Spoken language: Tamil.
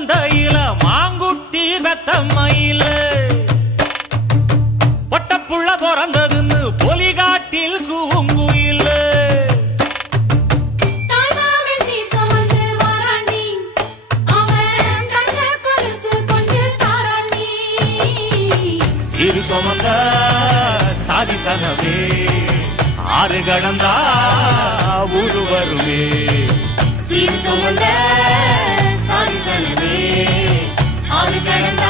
மந்தையில மாங்குட்டி மெத்தம்மையில பொட்டப்புள்ள பிறந்ததுன்னு பொலிகாட்டில் கூங்குயில சீரு சுமந்த சாதிசனவே ஆறு கடந்தா ஊரு வருவே சீர் சுமந்த சாதிசனவே ஆறு கடந்தா